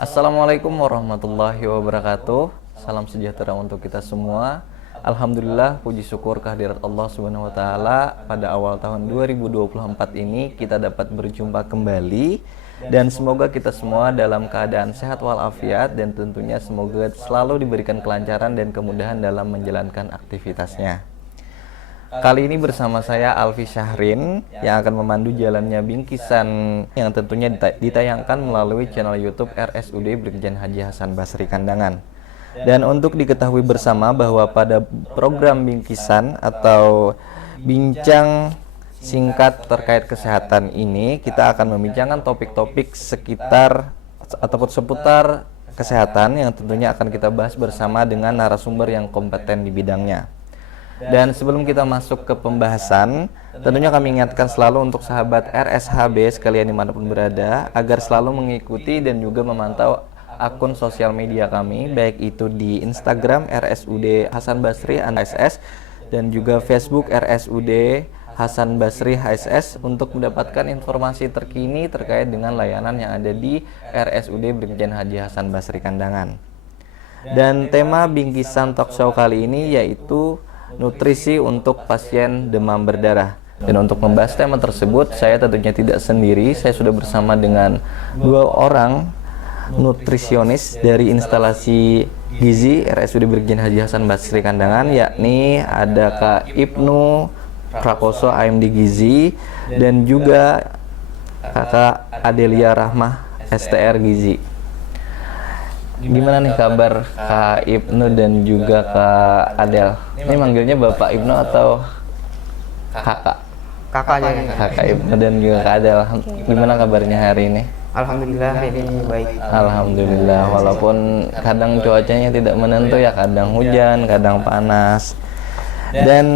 Assalamualaikum warahmatullahi wabarakatuh. Salam sejahtera untuk kita semua. Alhamdulillah, puji syukur kehadirat Allah Subhanahu wa taala, pada awal tahun 2024 ini kita dapat berjumpa kembali dan semoga kita semua dalam keadaan sehat walafiat dan tentunya semoga selalu diberikan kelancaran dan kemudahan dalam menjalankan aktivitasnya. Kali ini bersama saya Alfi Syahrin yang akan memandu jalannya bingkisan yang tentunya ditayangkan melalui channel YouTube RSUD Brigjen Haji Hasan Basri Kandangan. Dan untuk diketahui bersama bahwa pada program bingkisan atau bincang singkat terkait kesehatan ini, kita akan membincangkan topik-topik sekitar ataupun seputar kesehatan yang tentunya akan kita bahas bersama dengan narasumber yang kompeten di bidangnya. Dan sebelum kita masuk ke pembahasan, tentunya kami ingatkan selalu untuk sahabat RSHB sekalian dimanapun berada, agar selalu mengikuti dan juga memantau akun sosial media kami, baik itu di Instagram RSUD Hasan Basri HSS dan juga Facebook RSUD Hasan Basri HSS untuk mendapatkan informasi terkini terkait dengan layanan yang ada di RSUD Brigjen Haji Hasan Basri Kandangan. Dan tema bingkisan talkshow kali ini yaitu nutrisi untuk pasien demam berdarah. Dan untuk membahas tema tersebut, saya tentunya tidak sendiri. Saya sudah bersama dengan dua orang nutrisionis dari instalasi gizi RSUD Brigjen Haji Hasan Basri Kandangan, yakni ada Kak Ibnu Prakoso AMD Gizi dan juga Kakak Adelia Rahmah STR Gizi. Gimana nih kabar Kak Ibnu dan juga Kak Adel? Ini manggilnya Bapak Ibnu atau Kakak? Kakak aja ya. Kakak Ibnu dan juga Kak Adel. Gimana kabarnya hari ini? Alhamdulillah ini baik. Alhamdulillah, walaupun kadang cuacanya tidak menentu ya, kadang hujan, kadang panas. Dan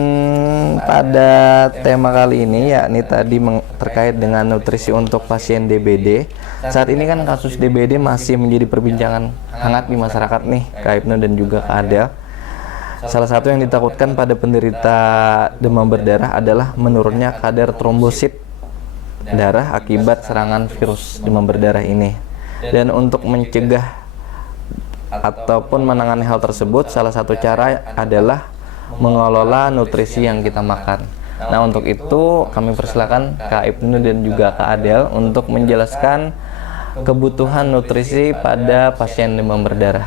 pada tema kali ini yakni tadi terkait dengan nutrisi untuk pasien DBD. Saat ini kan kasus DBD masih menjadi perbincangan hangat di masyarakat nih, Kak Ibnu dan juga Kak Adel. Salah satu yang ditakutkan pada penderita demam berdarah adalah menurunnya kadar trombosit darah akibat serangan virus demam berdarah ini. Dan untuk mencegah ataupun menangani hal tersebut, salah satu cara adalah mengelola nutrisi yang kita makan. Nah, untuk itu kami persilakan Kak Ibnu dan juga Kak Adel untuk menjelaskan kebutuhan nutrisi pada pasien demam berdarah.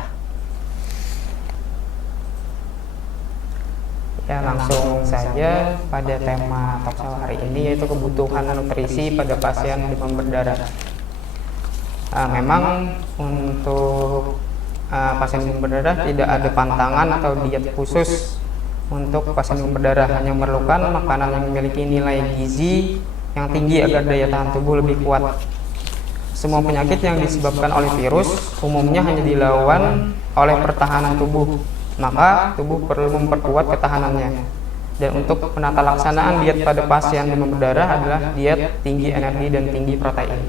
Ya, langsung saja pada tema talkshow hari ini, yaitu kebutuhan nutrisi pada pasien demam berdarah. Memang untuk pasien demam berdarah tidak ada pantangan atau diet khusus untuk pasien demam berdarah, hanya memerlukan makanan yang memiliki nilai gizi yang tinggi agar daya tahan tubuh lebih kuat. Semua penyakit yang disebabkan oleh virus umumnya hanya dilawan oleh pertahanan tubuh, maka tubuh perlu memperkuat ketahanannya. Dan untuk penata laksanaan diet pada pasien demam berdarah adalah diet tinggi energi dan tinggi protein.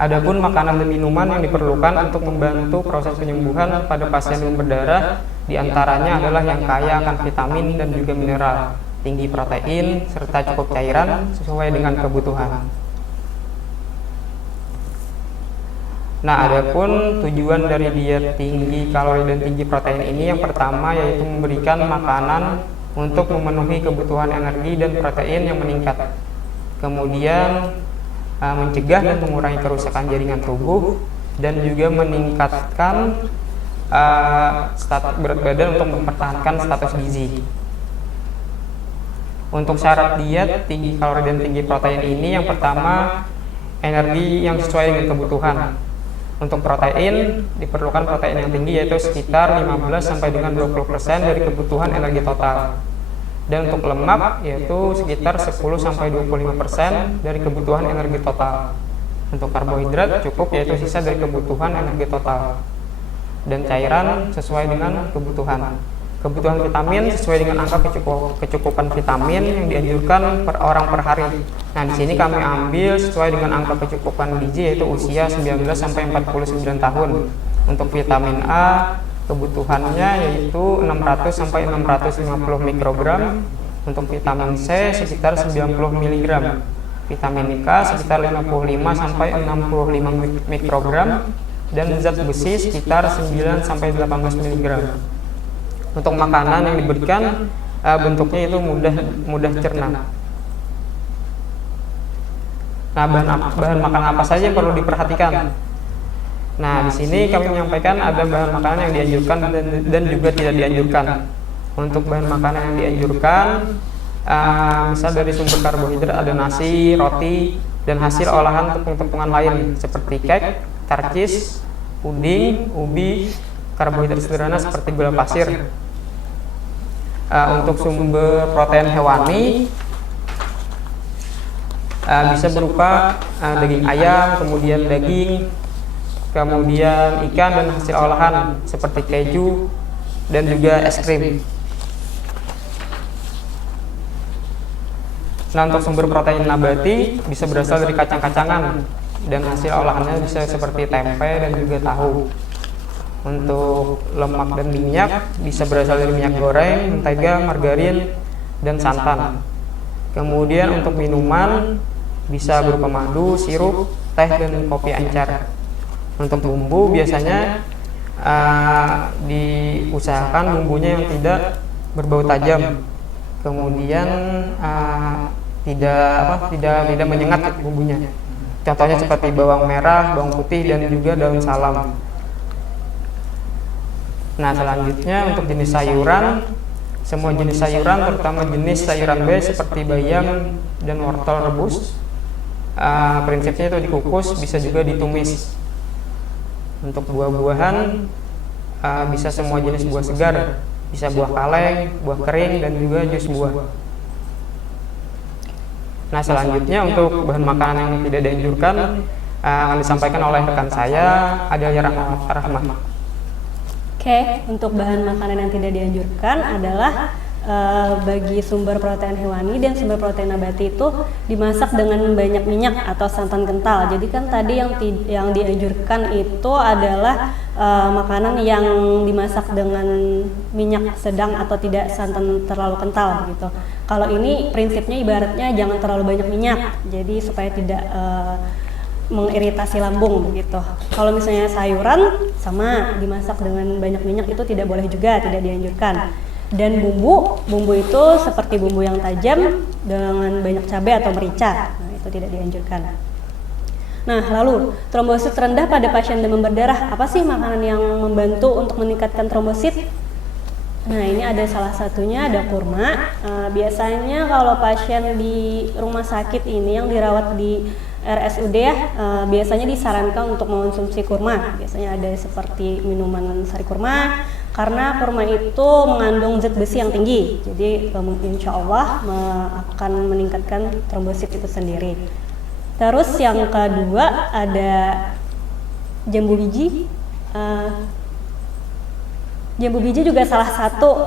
Adapun makanan dan minuman yang diperlukan untuk membantu proses penyembuhan pada pasien demam berdarah, diantaranya adalah yang kaya akan vitamin dan juga mineral, tinggi protein, serta cukup cairan sesuai dengan kebutuhan. Nah, adapun tujuan dari diet tinggi kalori dan tinggi protein ini, yang pertama yaitu memberikan makanan untuk memenuhi kebutuhan energi dan protein yang meningkat. Kemudian mencegah dan mengurangi kerusakan jaringan tubuh dan juga meningkatkan status berat badan untuk mempertahankan status gizi. Untuk syarat diet tinggi kalori dan tinggi protein ini, yang pertama energi yang sesuai dengan kebutuhan. Untuk protein, diperlukan protein yang tinggi yaitu sekitar 15 sampai dengan 20% dari kebutuhan energi total. Dan untuk lemak yaitu sekitar 10 sampai 25% dari kebutuhan energi total. Untuk karbohidrat cukup yaitu sisa dari kebutuhan energi total. Dan cairan sesuai dengan kebutuhan. Kebutuhan vitamin sesuai dengan angka kecukupan vitamin yang dianjurkan per orang per hari. Nah, di sini kami ambil sesuai dengan angka kecukupan gizi yaitu usia 19 sampai 49 tahun. Untuk vitamin A kebutuhannya yaitu 600 sampai 650 mikrogram. Untuk vitamin C sekitar 90 mg. vitamin K sekitar 55 sampai 65 mikrogram, dan zat besi sekitar 9 sampai 18 mg. Untuk makanan yang diberikan bentuknya itu mudah cerna. Nah, bahan makanan apa saja yang perlu diperhatikan? Nah, di sini kami menyampaikan ada bahan makanan yang dianjurkan dan juga tidak dianjurkan. Untuk bahan makanan yang dianjurkan, misal dari sumber karbohidrat ada nasi, roti, dan hasil olahan tepung-tepungan lain seperti cake, tart cheese, puding, ubi, karbohidrat sederhana seperti gula pasir. Untuk sumber protein hewani bisa berupa daging ayam, kemudian daging, kemudian ikan dan hasil olahan seperti keju dan juga es krim. Nah, untuk sumber protein nabati bisa berasal dari kacang-kacangan dan hasil olahannya bisa seperti tempe dan juga tahu. Untuk lemak dan minyak bisa berasal dari minyak goreng, mentega, margarin, dan santan. Kemudian untuk minuman bisa berupa madu, sirup, teh, dan kopi encer. Untuk bumbu biasanya diusahakan bumbunya yang tidak berbau tajam, kemudian tidak menyengat bumbunya. Contohnya seperti bawang merah, bawang putih, dan juga daun salam. Nah, selanjutnya untuk jenis sayuran, semua jenis sayuran terutama jenis sayuran B seperti bayam dan wortel rebus, prinsipnya itu dikukus, bisa juga ditumis. Untuk buah-buahan bisa semua jenis buah segar, bisa buah kaleng, buah kering, dan juga jus buah. Nah, selanjutnya untuk bahan makanan yang tidak dianjurkan akan disampaikan oleh rekan saya, Adelia Rahmat. Oke, untuk bahan makanan yang tidak dianjurkan adalah bagi sumber protein hewani dan sumber protein nabati itu dimasak dengan banyak minyak atau santan kental. Jadi kan tadi yang dianjurkan itu adalah makanan yang dimasak dengan minyak sedang atau tidak santan terlalu kental gitu. Kalau ini prinsipnya ibaratnya jangan terlalu banyak minyak, jadi supaya tidak mengiritasi lambung begitu. Kalau misalnya sayuran sama dimasak dengan banyak minyak itu tidak boleh juga, tidak dianjurkan. Dan bumbu itu seperti bumbu yang tajam dengan banyak cabai atau merica, nah, itu tidak dianjurkan. Nah, lalu trombosit rendah pada pasien demam berdarah, apa sih makanan yang membantu untuk meningkatkan trombosit? Nah, ini ada salah satunya, ada kurma. Biasanya kalau pasien di rumah sakit ini yang dirawat di RSUD ya, biasanya disarankan untuk mengonsumsi kurma. Biasanya ada seperti minuman sari kurma, karena kurma itu mengandung zat besi yang tinggi. Jadi insya Allah akan meningkatkan trombosit itu sendiri. Terus yang kedua ada jambu biji. Jambu biji juga salah satu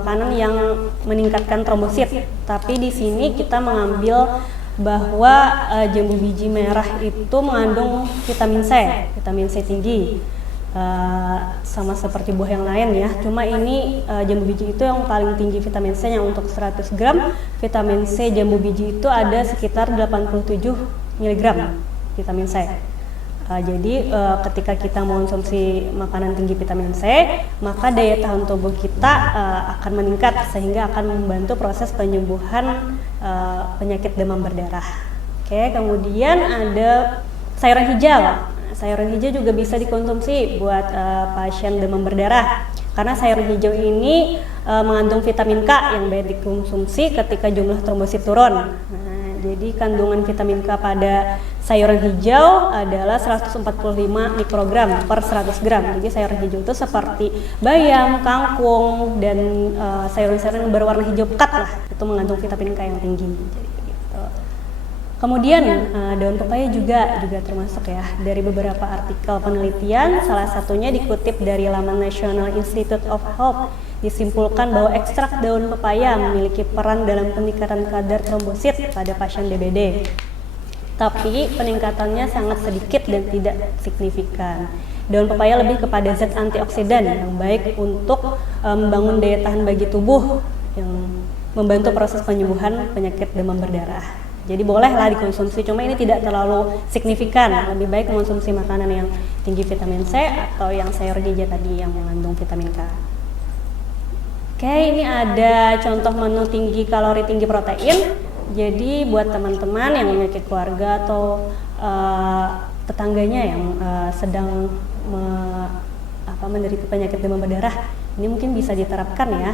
makanan yang meningkatkan trombosit. Tapi di sini kita mengambil bahwa jambu biji merah itu mengandung vitamin C tinggi, sama seperti buah yang lain ya. Cuma ini jambu biji itu yang paling tinggi vitamin C-nya. Untuk 100 gram vitamin C jambu biji itu ada sekitar 87 mg vitamin C. Jadi ketika kita mengonsumsi makanan tinggi vitamin C, maka daya tahan tubuh kita akan meningkat sehingga akan membantu proses penyembuhan penyakit demam berdarah. Oke, kemudian ada sayuran hijau. Sayuran hijau juga bisa dikonsumsi buat pasien demam berdarah, karena sayuran hijau ini mengandung vitamin K yang baik dikonsumsi ketika jumlah trombosit turun. Jadi kandungan vitamin K pada sayuran hijau adalah 145 mikrogram per 100 gram. Jadi sayuran hijau itu seperti bayam, kangkung, dan sayuran-sayuran yang berwarna hijau pekat lah, itu mengandung vitamin K yang tinggi. Jadi begitu. Kemudian daun pepaya juga termasuk ya. Dari beberapa artikel penelitian, salah satunya dikutip dari laman National Institute of Health, disimpulkan bahwa ekstrak daun pepaya memiliki peran dalam peningkatan kadar trombosit pada pasien DBD. Tapi peningkatannya sangat sedikit dan tidak signifikan. Daun pepaya lebih kepada zat antioksidan yang baik untuk membangun daya tahan bagi tubuh yang membantu proses penyembuhan penyakit demam berdarah. Jadi bolehlah dikonsumsi, cuma ini tidak terlalu signifikan. Lebih baik mengonsumsi makanan yang tinggi vitamin C atau yang sayur hijau tadi yang mengandung vitamin K. Oke, ini ada contoh menu tinggi kalori tinggi protein. Jadi buat teman-teman yang memiliki keluarga atau tetangganya yang sedang menderita penyakit demam berdarah, ini mungkin bisa diterapkan ya.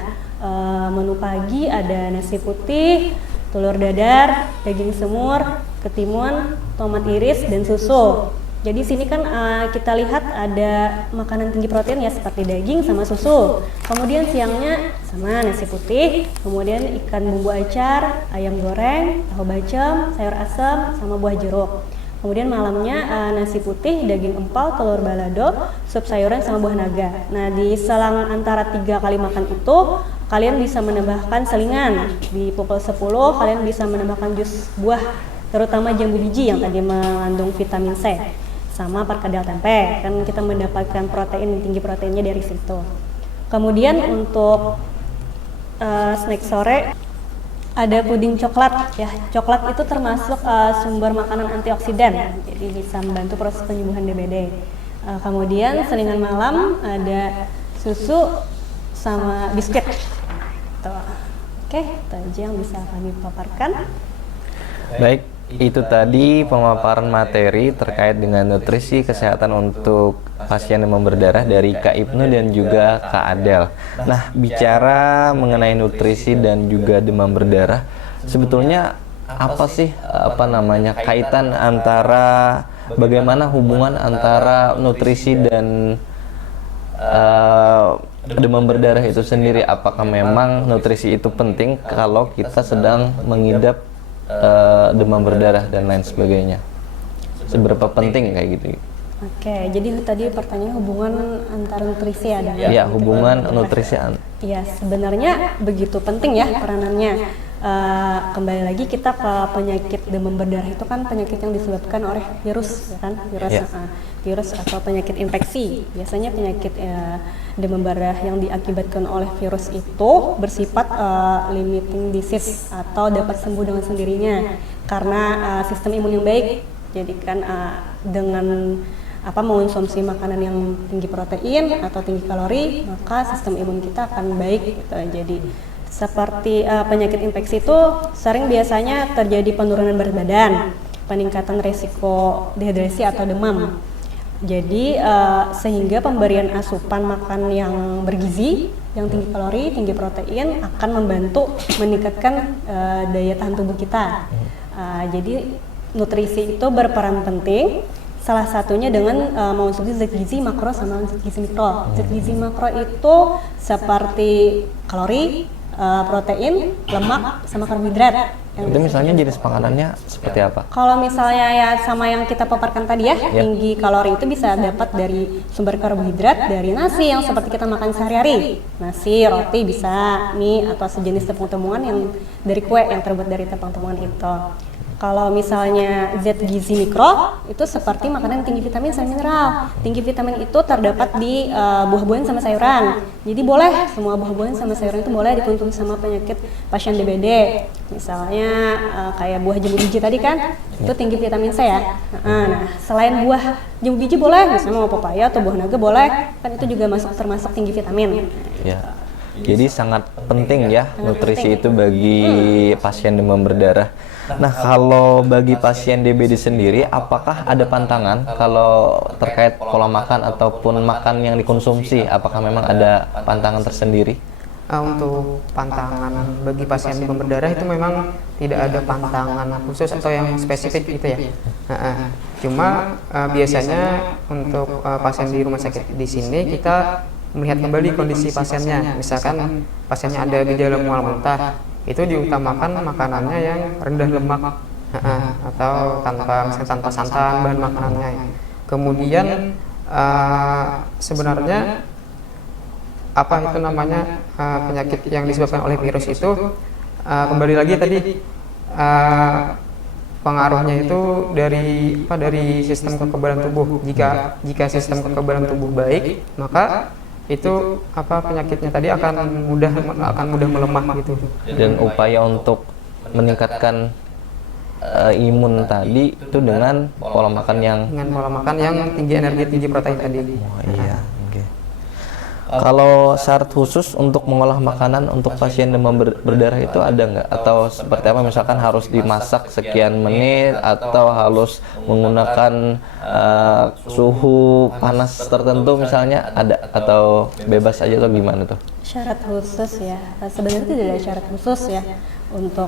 Menu pagi ada nasi putih, telur dadar, daging semur, ketimun, tomat iris, dan susu. Jadi sini kan kita lihat ada makanan tinggi protein ya, seperti daging sama susu. Kemudian siangnya sama nasi putih, kemudian ikan bumbu acar, ayam goreng, tahu bacem, sayur asam, sama buah jeruk. Kemudian malamnya nasi putih, daging empal, telur balado, sup sayuran sama buah naga. Nah, di selang antara 3 kali makan itu kalian bisa menambahkan selingan. Di pukul 10 kalian bisa menambahkan jus buah, terutama jambu biji yang tadi mengandung vitamin C, sama perkedel tempe, kan kita mendapatkan protein, tinggi proteinnya dari situ. Kemudian untuk snack sore ada puding coklat ya. Coklat itu termasuk sumber makanan antioksidan, jadi bisa membantu proses penyembuhan DBD. Kemudian selingan malam ada susu sama biskuit. Tuh. Oke, itu aja yang bisa kami paparkan. Baik, itu tadi pemaparan materi terkait dengan nutrisi kesehatan untuk pasien demam berdarah dari Kak Ibnu dan juga Kak Adel. Nah, bicara mengenai nutrisi dan juga demam berdarah, sebetulnya apa sih kaitan antara bagaimana hubungan antara nutrisi dan demam berdarah itu sendiri? Apakah memang nutrisi itu penting kalau kita sedang mengidap demam berdarah dan lain sebagainya? Seberapa penting kayak gitu? Oke, jadi tadi pertanyaan hubungan antara nutrisi ya, ya, hubungan nutrisi. Iya, sebenarnya begitu penting ya peranannya. Kembali lagi kita ke penyakit demam berdarah itu kan penyakit yang disebabkan oleh virus, ya kan? Virus atau penyakit infeksi. Biasanya penyakit demam berdarah yang diakibatkan oleh virus itu bersifat limiting disease atau dapat sembuh dengan sendirinya karena sistem imun yang baik. Jadi kan dengan mengonsumsi makanan yang tinggi protein atau tinggi kalori, maka sistem imun kita akan baik gitu. Jadi seperti penyakit infeksi itu sering biasanya terjadi penurunan berat badan, peningkatan resiko dehidrasi atau demam. Jadi sehingga pemberian asupan makan yang bergizi, yang tinggi kalori, tinggi protein akan membantu meningkatkan daya tahan tubuh kita. Jadi nutrisi itu berperan penting. Salah satunya dengan mengonsumsi zat gizi makro sama zat gizi mikro. Zat gizi makro itu seperti kalori, protein, lemak, sama karbohidrat. Itu misalnya jenis makanannya seperti apa? Kalau misalnya ya sama yang kita paparkan tadi ya, tinggi kalori itu bisa dapat dari sumber karbohidrat dari nasi yang seperti kita makan sehari-hari. Nasi, roti bisa, mie atau sejenis tepung-tepungan yang dari kue yang terbuat dari tepung-tepungan itu. Kalau misalnya zat gizi mikro itu seperti makanan tinggi vitamin dan mineral. Tinggi vitamin itu terdapat di buah-buahan sama sayuran. Jadi boleh semua buah-buahan sama sayuran itu boleh dikonsumsi sama penyakit pasien DBD. Misalnya kayak buah jambu biji tadi kan, itu tinggi vitamin C ya. Nah, selain buah jambu biji boleh, misalnya mau pepaya atau buah naga boleh, kan itu juga termasuk tinggi vitamin. Ya. Jadi sangat penting ya nutrisi itu bagi pasien demam berdarah. Nah, kalau bagi pasien DBD sendiri, apakah ada pantangan kalau terkait pola makan ataupun makan yang dikonsumsi? Apakah memang ada pantangan tersendiri? Untuk pantangan bagi pasien demam berdarah itu memang tidak ada pantangan khusus atau yang spesifik gitu ya. Cuma biasanya untuk pasien di rumah sakit di sini kita melihat kembali kondisi pasiennya. Misalkan pasiennya ada gejala mual muntah, itu diutamakan makanannya yang rendah lemak atau tanpa santan bahan makanannya. Kemudian sebenarnya penyakit yang disebabkan oleh virus itu kembali lagi tadi pengaruhnya itu dari sistem kekebalan tubuh. Jika sistem kekebalan tubuh baik, maka itu penyakitnya tadi akan mudah melemah gitu. Dan upaya untuk meningkatkan imun tadi itu dengan pola makan yang tinggi energi, tinggi protein tadi. oh iya, oke. Kalau syarat khusus untuk mengolah makanan untuk pasien demam berdarah itu ada nggak? Atau seperti apa? Misalkan harus dimasak sekian menit atau harus menggunakan suhu panas tertentu misalnya, ada atau bebas aja atau gimana tuh? Syarat khusus ya, sebenarnya tidak ada syarat khusus ya untuk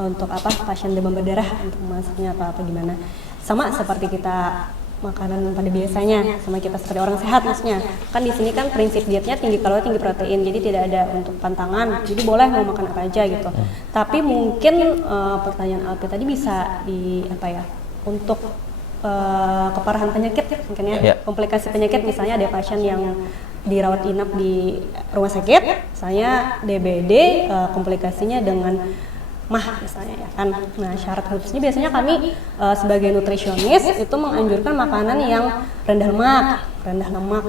untuk apa pasien demam berdarah untuk masaknya atau apa gimana. Sama seperti kita makanan pada biasanya, sama kita seperti orang sehat maksudnya. Kan di sini kan prinsip dietnya tinggi kalori, tinggi protein, jadi tidak ada untuk pantangan. Jadi boleh mau makan apa aja gitu. Tapi mungkin pertanyaan Alpi tadi bisa di apa ya? Untuk keparahan penyakit mungkin ya, komplikasi penyakit, misalnya ada pasien yang dirawat inap di rumah sakit, misalnya DBD, komplikasinya dengan mah misalnya ya kan. Nah, syarat khususnya biasanya kami sebagai nutrisionis itu menganjurkan makanan yang rendah lemak,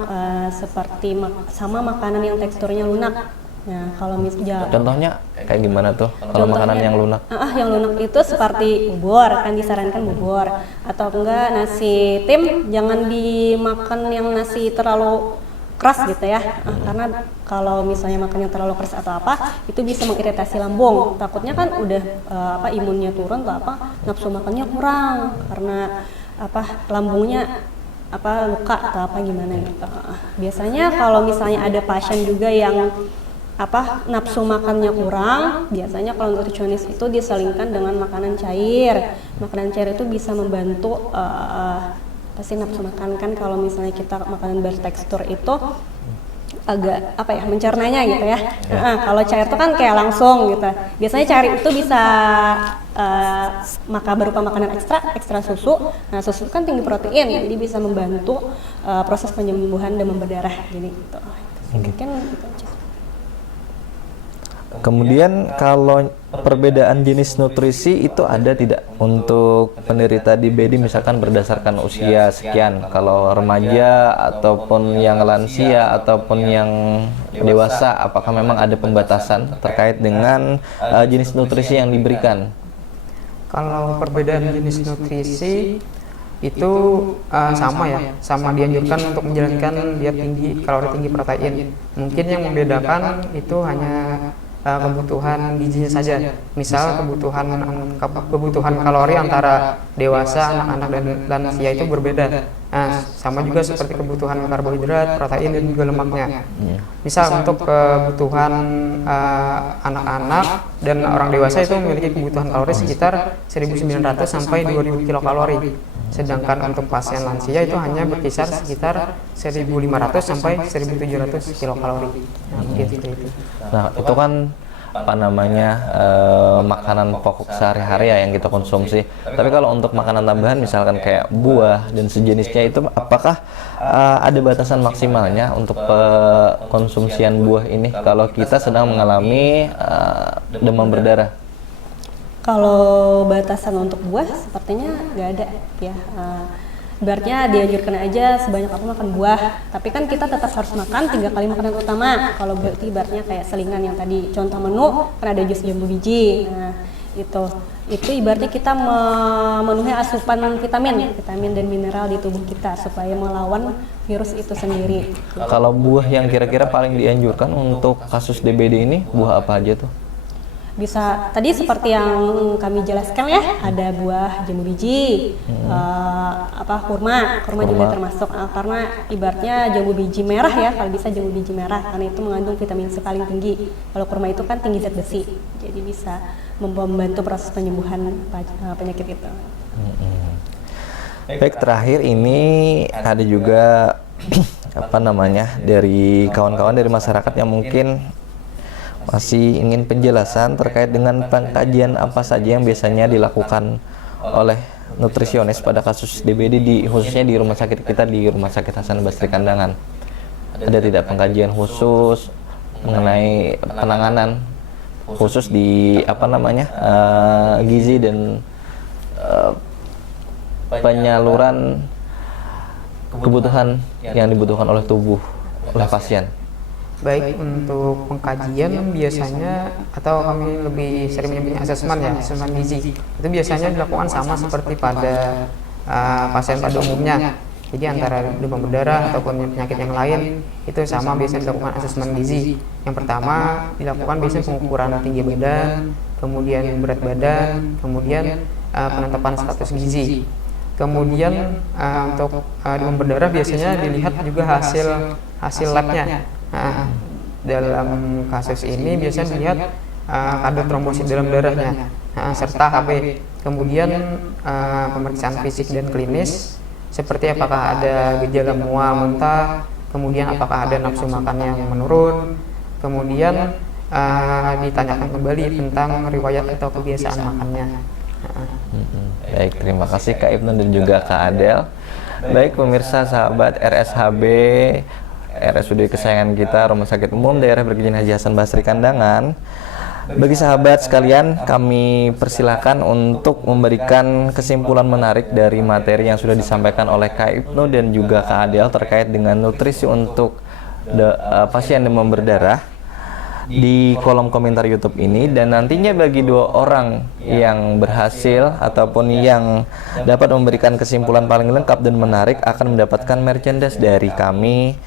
seperti sama makanan yang teksturnya lunak. Nah, kalau misalnya contohnya kayak gimana tuh kalau makanan yang lunak? Yang lunak itu seperti bubur, kan disarankan bubur, atau enggak nasi tim, jangan dimakan yang nasi terlalu keras gitu ya, karena kalau misalnya makan yang terlalu keras atau apa itu bisa mengiritasi lambung, takutnya kan udah imunnya turun atau apa, nafsu makannya kurang karena lambungnya luka atau apa gimana gitu. Biasanya kalau misalnya ada pasien juga yang nafsu makannya kurang, biasanya kalau nutrisionis itu diselingkan dengan makanan cair. Makanan cair itu bisa membantu pasti nafsu makan, kan kalau misalnya kita makanan bertekstur itu agak mencernanya gitu ya. Kalau cair itu kan kayak langsung gitu. Biasanya cair itu bisa maka berupa makanan ekstra susu. Nah, susu kan tinggi protein, jadi bisa membantu proses penyembuhan demam berdarah gini gitu. Mungkin gitu aja. Kemudian kalau perbedaan jenis nutrisi itu ada tidak untuk penderita DBD misalkan berdasarkan usia sekian, kalau remaja ataupun yang lansia ataupun yang dewasa, apakah memang ada pembatasan terkait dengan jenis nutrisi yang diberikan? Kalau perbedaan jenis nutrisi itu sama dianjurkan untuk menjalankan diet tinggi kalori, tinggi protein. Mungkin yang membedakan itu hanya kebutuhan gizinya saja. Misal kebutuhan kalori antara dewasa, anak-anak dan lansia itu berbeda. Nah, sama juga seperti kebutuhan karbohidrat, protein dan juga lemaknya. Misal untuk kebutuhan anak-anak dan orang dewasa itu memiliki kebutuhan kalori sekitar 1.900 sampai 2.000 kilokalori. Sedangkan untuk pasien lansia itu hanya berkisar sekitar 1.500 sampai 1.700 kilokalori. Nah, begitu itu. Nah, itu kan makanan pokok sehari-hari ya yang kita konsumsi. Tapi kalau untuk makanan tambahan misalkan kayak buah dan sejenisnya itu, apakah ada batasan maksimalnya untuk konsumsian buah ini kalau kita sedang mengalami demam berdarah? Kalau batasan untuk buah sepertinya nggak ada ya. Ibaratnya dianjurkan aja sebanyak apa makan buah, tapi kan kita tetap harus makan 3 kali makanan utama. Kalau berarti ibaratnya kayak selingan yang tadi contoh menu kan ada jus jambu biji. Nah, itu ibaratnya kita memenuhi asupan vitamin dan mineral di tubuh kita supaya melawan virus itu sendiri. Kalau buah yang kira-kira paling dianjurkan untuk kasus DBD ini buah apa aja tuh? Bisa tadi seperti yang kami jelaskan ya, ada buah jambu biji, kurma juga termasuk, karena ibaratnya jambu biji merah ya, kalau bisa jambu biji merah karena itu mengandung vitamin C paling tinggi. Kalau kurma itu kan tinggi zat besi, jadi bisa membantu proses penyembuhan penyakit itu. Baik, terakhir ini ada juga dari kawan-kawan dari masyarakat yang mungkin masih ingin penjelasan terkait dengan pengkajian apa saja yang biasanya dilakukan oleh nutrisionis pada kasus DBD khususnya di rumah sakit kita, di Rumah Sakit Hasan Basri Kandangan. Ada tidak pengkajian khusus mengenai penanganan khusus di gizi dan penyaluran kebutuhan yang dibutuhkan oleh tubuh oleh pasien? Baik untuk pengkajian biasanya atau kami lebih sering menyebutnya asesmen ya, asesmen gizi. Itu biasanya dilakukan sama seperti pada pasien pada umumnya. Jadi antara demam berdarah ataupun penyakit yang lain itu sama biasanya dilakukan asesmen gizi. Yang pertama dilakukan biasanya pengukuran tinggi badan, kemudian berat badan, kemudian penetapan status gizi. Kemudian untuk demam berdarah biasanya dilihat juga hasil labnya. Nah, dalam kasus ini biasanya dilihat kadar trombosit dalam darahnya, serta HB. Kemudian pemeriksaan fisik dan klinis seperti apakah ada gejala mual, muntah, kemudian apakah ada nafsu makan yang menurun, kemudian ditanyakan kembali tentang riwayat atau kebiasaan makannya. Baik, terima kasih Kak Ibnu dan juga Kak Adel. Baik pemirsa sahabat RSHB, RSUD kesayangan kita, Rumah Sakit Umum Daerah Brigjen Haji Hasan Basri Kandangan. Bagi sahabat sekalian, kami persilahkan untuk memberikan kesimpulan menarik dari materi yang sudah disampaikan oleh Kak Ibnu dan juga Kak Adel terkait dengan nutrisi untuk pasien demam berdarah di kolom komentar YouTube ini. Dan nantinya bagi 2 orang yang berhasil ataupun yang dapat memberikan kesimpulan paling lengkap dan menarik akan mendapatkan merchandise dari kami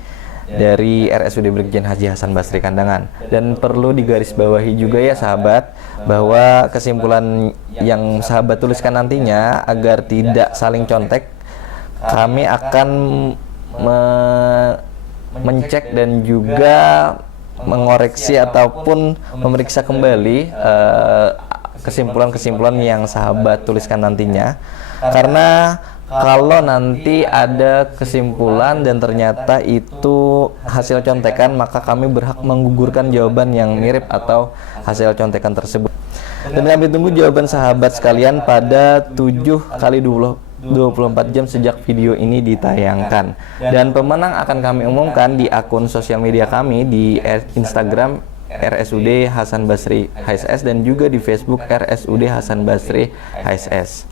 dari RSUD Brigjen Haji Hasan Basri Kandangan. Dan perlu digarisbawahi juga ya sahabat, bahwa kesimpulan yang sahabat tuliskan nantinya agar tidak saling contek, kami akan mencek dan juga mengoreksi ataupun memeriksa kembali kesimpulan-kesimpulan yang sahabat tuliskan nantinya. Karena kalau nanti ada kesimpulan dan ternyata itu hasil contekan, maka kami berhak menggugurkan jawaban yang mirip atau hasil contekan tersebut. Dan kami tunggu jawaban sahabat sekalian pada 7 kali 24 jam sejak video ini ditayangkan. Dan pemenang akan kami umumkan di akun sosial media kami di Instagram RSUD Hasan Basri HSS dan juga di Facebook RSUD Hasan Basri HSS.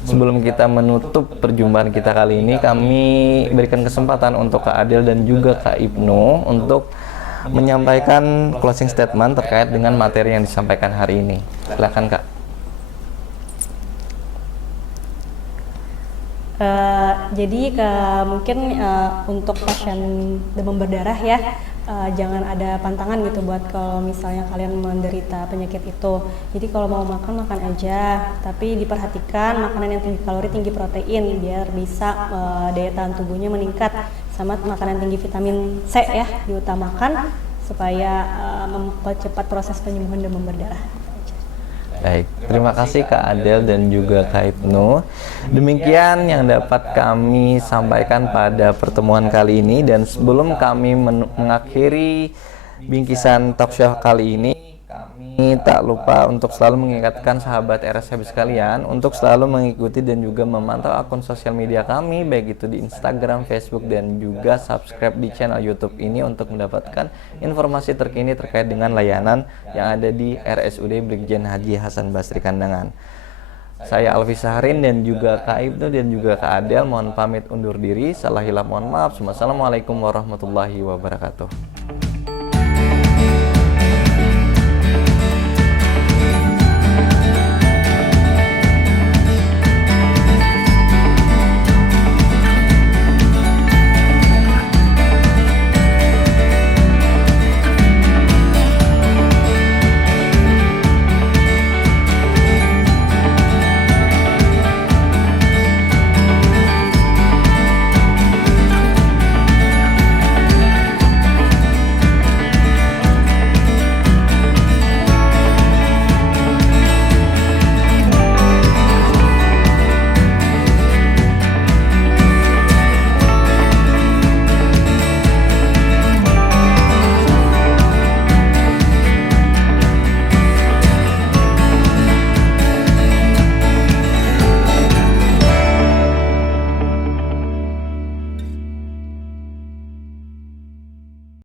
Sebelum kita menutup perjumpaan kita kali ini, kami berikan kesempatan untuk Kak Adel dan juga Kak Ibnu untuk menyampaikan closing statement terkait dengan materi yang disampaikan hari ini. Silakan Kak. Jadi mungkin untuk pasien demam berdarah ya, jangan ada pantangan gitu buat kalau misalnya kalian menderita penyakit itu. Jadi kalau mau makan aja, tapi diperhatikan makanan yang tinggi kalori, tinggi protein biar bisa daya tahan tubuhnya meningkat. Sama makanan tinggi vitamin C ya diutamakan supaya mempercepat proses penyembuhan demam berdarah. Baik, terima kasih Kak Adel dan juga Kak Ibnu. Demikian yang dapat kami sampaikan pada pertemuan kali ini. Dan sebelum kami mengakhiri bingkisan talk show kali ini, kami tak lupa untuk selalu mengingatkan sahabat RSHB sekalian untuk selalu mengikuti dan juga memantau akun sosial media kami, baik itu di Instagram, Facebook, dan juga subscribe di channel YouTube ini untuk mendapatkan informasi terkini terkait dengan layanan yang ada di RSUD Brigjen Haji Hasan Basri Kandangan. Saya Alfi Saharin dan juga Kak Ibnu dan juga Kak Adel mohon pamit undur diri. Salah hilaf mohon maaf. Wassalamualaikum warahmatullahi wabarakatuh.